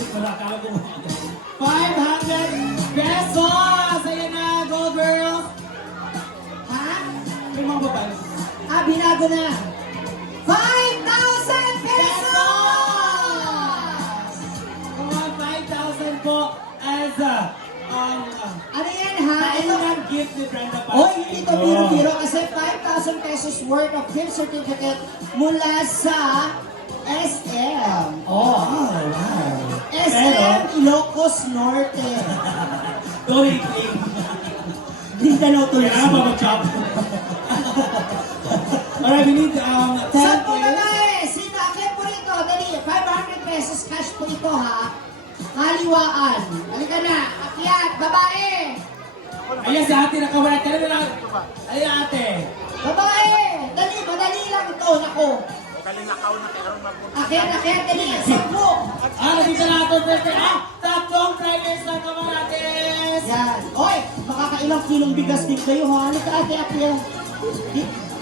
outfit ko na. Akala ko 500 pesos! Ayan na, go girls! Ha? Yung mga babae. Ah, binago na. 5,000 pesos! Come on, 5,000 po as Ano yan ha? Ito. ang gift ni Brenda Paz. Oy, hindi to biro-biro kasi 5,000 pesos worth of gift certificate mula sa SM. Oh, wow. SM Ilocos Norte. Going clean. Mindanao Kaya nga Tourism. ba mag-chop? Alright, we need 10 Saan po players. babae? Sino? Akit po rito. Dali, 500 pesos cash po ito ha. Kaliwaan. Halika na. Akyat. Babae. Ayan si ate, nakawala. Tara na lang. Ayan ate. Babae. Dali, madali lang ito. Nako. Akyat, akyat. Dali. Sampo. Nandito na ito. Tatlong players na kamarates. Yan. Oy, makakailang kilong bigas din kayo ha. Halika ate, akyat.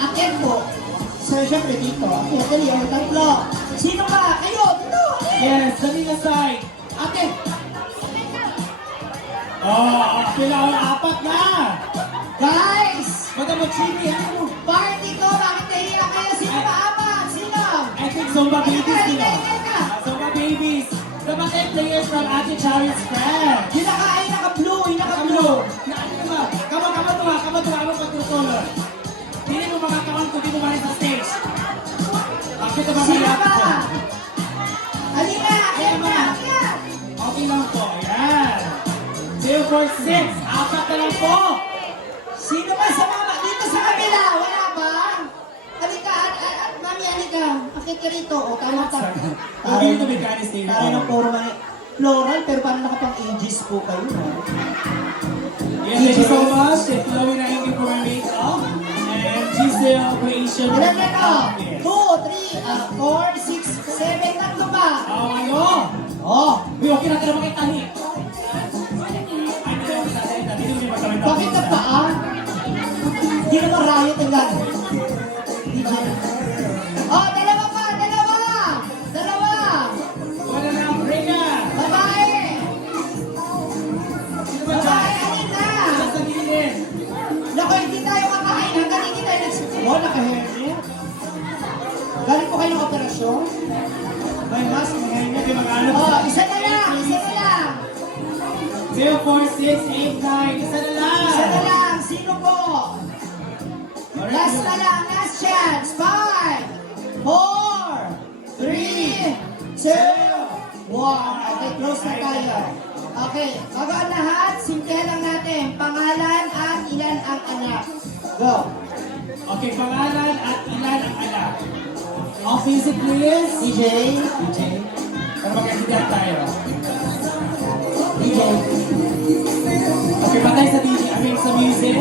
Akyat po. So, syempre dito. Akyat, dali. Ang tatlo. Sino ka? Kayo. Dito. Yes, dali na side. Ate. Kailangan apat na. Guys. Baga mo, Chili, ano? Party ko. Bakit nahiya kayo? Sino ba apat? Sino? I think Zumba Babies nila. Halika. Zumba Babies. The 10 players from Ate Chariot's friend. Yung naka-blue, yung naka-blue. Kama tuwa mo pagtutuloy. Hindi mo makakawang kung di mo marin sa stage. Bakit na ba Sino kaya ba? ako? Halika, akyat na, akyat. Okay lang po, ayan. 0, 4, 6. Apat na lang po. Sino ba sa mama? Dito sa kabila, wala ba? Halika, mami, halika. Akyat ka rito. O, tama. Hindi ito may kanis nila. Tayo ng puro mga floral, pero parang nakapang-ages po kayo. Ha? Yes, thank you so much. Chloe na hindi for my makeup. And Giselle Creation. Ilan na to? 2, 3, 4, 6, 7, tatlo ba? Ano? Oh, Uy, okay na tayo makitahi. bakit ka paa? Hindi naman riot ang gagawin. DJ. Oh, dalawa pa, dalawa! Dalawa! Wala na ang break na. Babae! Sino ba Babae, dyan? alin na? Sino sa gilid? Naku, hindi tayo kakain hanggang hindi tayo nagsisimula. Oh, naka-hairnet. Galing po kayo ng operasyon? May mas, may hainit, may mag-alam. Oh, isa na lang, isa na lang. 0, 4, 6, 8, 9. Isa na lang. Isa na lang, sino po? Last na lang, last chance. 5, 4, 3, 2, 1. Okay, close na tayo. Okay, bago ang lahat, simple lang natin. Pangalan at ilan ang anak. Go. Okay, pangalan at ilan ang anak. All music please. DJ. DJ. Para magkaintindihan tayo. DJ. Okay, patay sa DJ. I mean sa music.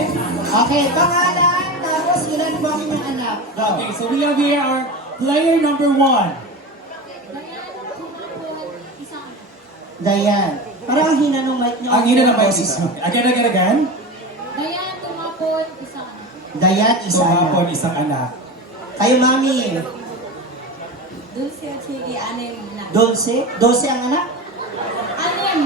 Okay, pangalan, tapos ilan po ang inyong anak. Go. Okay, so we have here our player number 1. Dayan. Parang ang hina ng mic niyo. Ang ina ng boses mo. Again. Dayan, tumapon, isang anak. Dayan, isa na. Tumapon isang anak. Kayo, mami. Dulce at Chigi, anim na. 12? 12 ang anak? Anim,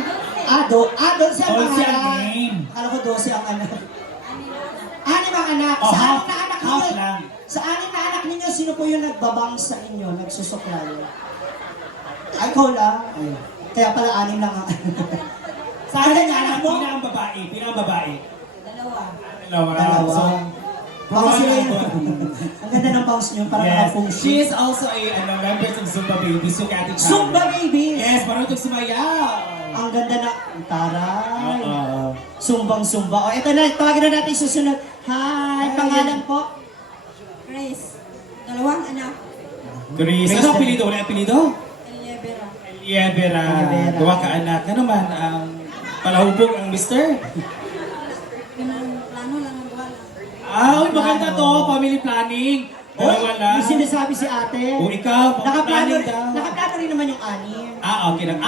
dulce. Dulce ang 12 ang pangalan. name. Akala ko 12 ang anak. Anim na anak. Anim ang anak. Oh, Sa half- anim na anak half ninyo, lang. sa anim na anak ninyo, sino po yung nagbabang sa inyo, nagsusuklay? Ay, ikaw lang. Ay. Kaya pala anim lang ang Sa akin nga anak, pina ang babae. Dalawa. Dalawa. So, Baka sila one yun. ang- Ang ganda ng bangs nyo, parang Yes. nakafeng She shui. is also a member of Zumba Babies, yung Ate Chari. Zumba babies! Yes, marunong sumayaw. Ang ganda na, taray. Oo. Sumbang-sumba. O, eto na, tawagin na natin yung susunod. Hi, pangalan po? Grace. Dalawang anak. Chris, ano ang apelido? Wala apelido? Eliebera. Eliebera. Eliebera. Gawa ka anak. Ano man, ang palahubog ang mister? Ganun, plano lang ang buwan. Uy, maganda to. Family planning. Dalawa lang. Yung sinasabi si ate. O ikaw, Nakaplano, planning daw. nakaplano rin naman yung anim. Okay lang.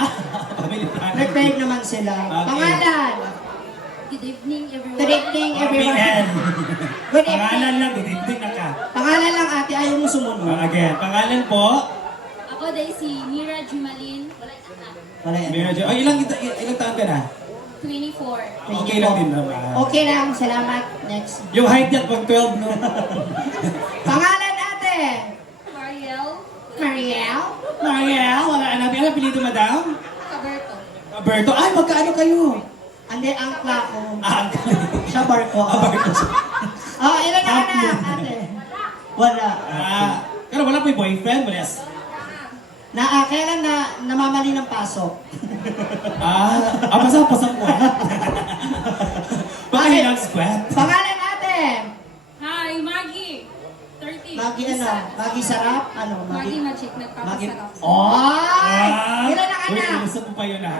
Family planning. Prepared naman sila. Okay. Pangalan. Good evening, everyone. Good evening, everyone. BN. Good evening. Pangalan lang, didindig na ka. Pangalan lang ate, ayaw mo sumunod. Again, pangalan po. Ako Ako dahil si Mira Jumalin, Wala yan. Mira Jo. Ay, ilang taon ka na? 24. Okay lang din naman. Okay lang, salamat. Next. Yung height niya pag 12, no? Pangalan ate? Mariel Mariel? Mariel, wala na. Ano apelido, madam? Caberto. Alberto. Ay, magkaano kayo? Ande, angkla ko. Ah, Siya barko. Alberto. Oh, ilan na anak, ate? Wala. Pero wala po yung boyfriend, Mares. Kailan namamali ng pasok? Pasang ko. Baka Okay. ilang squat. Pangalan ate? Hi, Maggie. 30. Magi ano? Magi sarap? Ano? Maggie Magic, Magi... nagpapasarap. Oy! Ilan na Uy, anak? gusto mo pa yun, ha?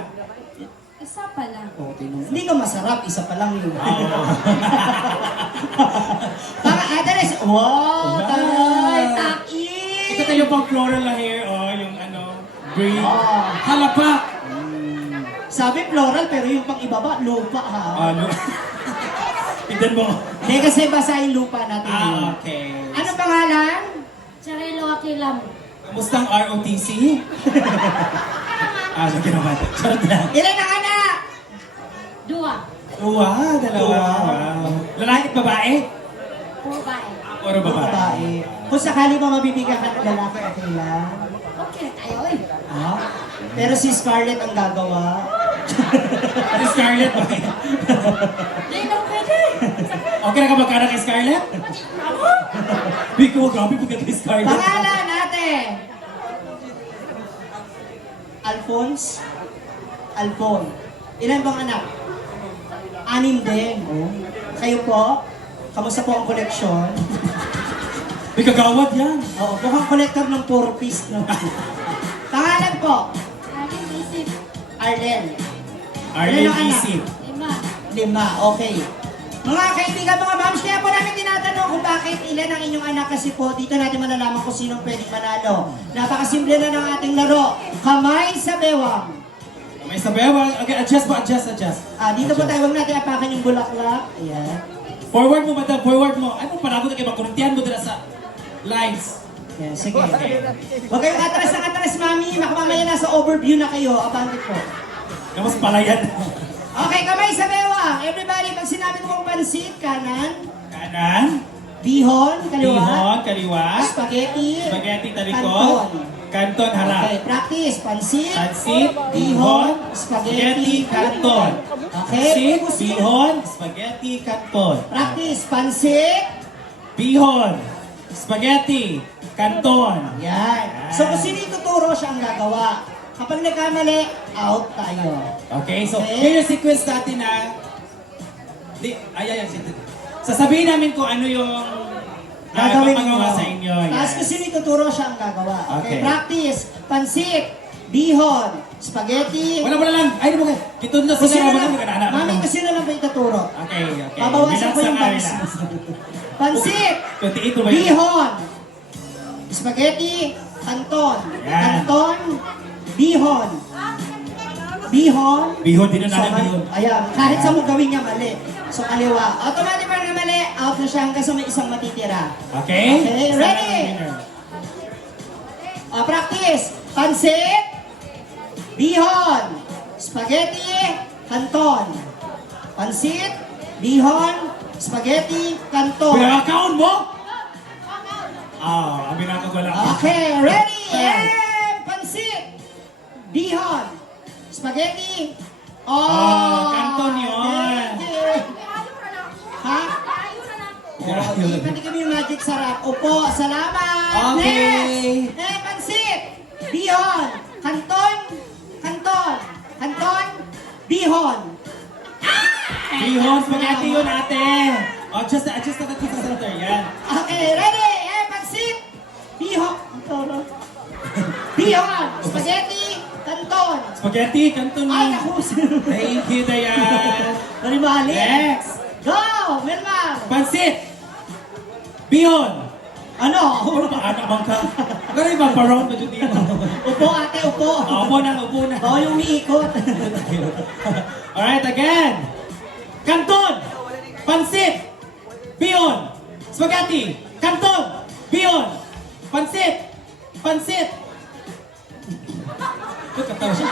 Isa pa lang. Hindi ka masarap, isa pa lang yun. Oo. Ate Res, wow! Taray! Taki! Ito tayo pang floral na hair, yung green. Oh. Halapak! Sabi floral, pero yung pang ibaba, lupa ha. Ano? Tignan mo. Hindi kasi basa yung lupa natin. ngayon. Okay. Ano pangalan? Charelo Aquilam. Kamusta ang ROTC? Sige naman. Charot lang. Ilan ang anak? Dua. Dalawa. Wow. Lalaki at babae? Puro bae. Puro babae. Babae. Kung sakali mo mabibigyan ka ng lalaki, okay lang. Okay na tayo eh. Pero si Scarlett ang gagawa. Si Scarlett, bakit? Hindi na pwede. Okay na ka magkana kay Scarlett? Biko, grabe pagka kay Scarlett. Pangalan natin? Alphonse? Alphon. Ilan bang anak? 6 din. Oh. Kayo po? Kamusta po ang koleksyon? May kagawad yan. Oo, mukhang collector ng 4-piece. No? Pangalan po? Aking isip. Arlen. Arlen Ilan ang anak? Isip. 5. 5, okay. Mga kaibigan, mga moms, kaya po namin tinatanong kung bakit ilan ang inyong anak kasi po dito natin malalaman kung sinong pwedeng manalo. Napakasimple na ng ating laro. Kamay sa bewang. May sabayaw. Okay, adjust. Dito po tayo, huwag natin apakan yung bulaklak. Ayan. Forward mo, madam. Forward mo. Ay, panagot na kayo. Makununtihan mo dila sa lines. Ayan, sige. Huwag kayong atras ng atras, mami. Makamamaya nasa overview na kayo. Abante po. Namas palayan. Okay, kamay sa bewang. Everybody, pag sinabi ko kong pansit, kanan. Kanan. Bihon, kaliwa. Bihon, kaliwa. Spaghetti. Spaghetti, talikod. Kanton. Kanton, harap. Okay, practice. Pansit. Pansit, Bihon, bihon, spaghetti, spaghetti, kanton. Okay. Pansit, bihon, spaghetti, kanton. Practice. Pansit. Bihon, spaghetti, kanton. Yan. So kung sino ituturo, siya ang gagawa. Kapag nagkamali, out tayo. Okay, so Okay. here yung sequence natin na sasabihin namin kung ano yung Gagawin papagawa mo. sa inyo. Tapos kung sino ituturo, siya ang gagawa. Okay. Okay. Practice. Pansit. Bihon. Spaghetti. Wala lang. Ay, mo kayo. Kitun na Kung sino sila. lang, Mga mami, kung sino lang ba ituturo? Okay. Babawasan ko yung Relax bangs. lang, Pansit. 28 ba yun? Bihon. Spaghetti. Kanton. Yan. Kanton. Bihon. Bihon. Bihon, din na natin So, bihon. Ayan, kahit sa mo gawin niya mali. So, kaliwa. Automatic pa na mali, out na siya hanggang sa may isang matitira. Okay? Okay, Isa ready? lang ang winner. Practice. Pansit. Bihon. Spaghetti. Kanton. Pansit. Bihon. Spaghetti. Kanton. Pinaka-count mo? Ang pinaka-wala. Okay, ready? And pansit. Bihon. Spaghetti. Kanton yun. Ha? Okay, pati kami yung magic sarap. Opo, salamat. Okay. Next. Pansit. Bihon. Kanton. Kanton. Kanton. Bihon. Bihon, spaghetti yun ate. Adjust na natin sa center. Yan. Okay, ready? Pansit. Bihon. Bihon. Spaghetti. Kanton. Spaghetti, kanton Ay, mo. naku. Thank you, Dayan. Narimali. Next. Go! Wilmar! Pansit. Bihon. Ano? Ano ba? Anak bang ka? Pero ibang pa-round na dyan dito. Upo ate, upo. Upo na. Oo, yung umiikot. Alright, again. Kanton. Pansit. Bihon. Spaghetti. Kanton. Bihon. Pansit. Katawa siya.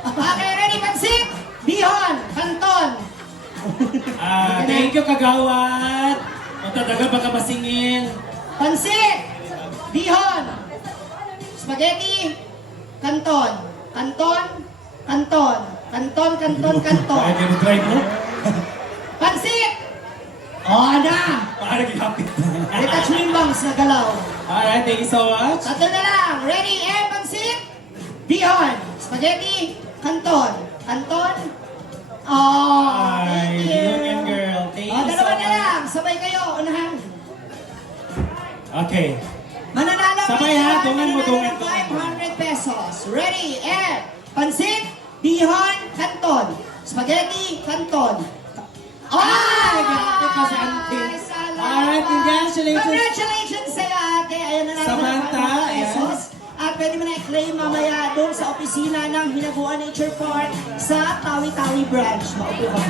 Okay, ready, pansit! Bihon, kanton. Thank you, kagawad. Matadaga baka masingin. Pansit! Bihon! Spaghetti! Kanton! Kanton! Kanton! Kanton, kanton, kanton! Ay, drive mo? Pansit! Oh, na! Paano ginapit? Retouch mo yung bangs na galaw. Alright, thank you so much. Tatlo na lang. Ready, pansit! Bihon! Spaghetti! Kanton! Kanton! Oh, Ay, thank you! Union girl. Thank you so Dalawa na much. lang. Sabay kayo. Unahan. Okay. Mananalo Sabay kayo ha, ng tungan mo, tungan, 500 pesos. Ready, pansit, bihon, kanton. Spaghetti, kanton. Ay, grabe pa si Auntie. Alright, congratulations. Congratulations sa'yo, ate. Ayan na natin Samantha, ang 500 pesos. At pwede mo na i-claim mamaya doon sa opisina ng Hinaguan Nature Park sa Tawi-Tawi Branch. Maupo ka.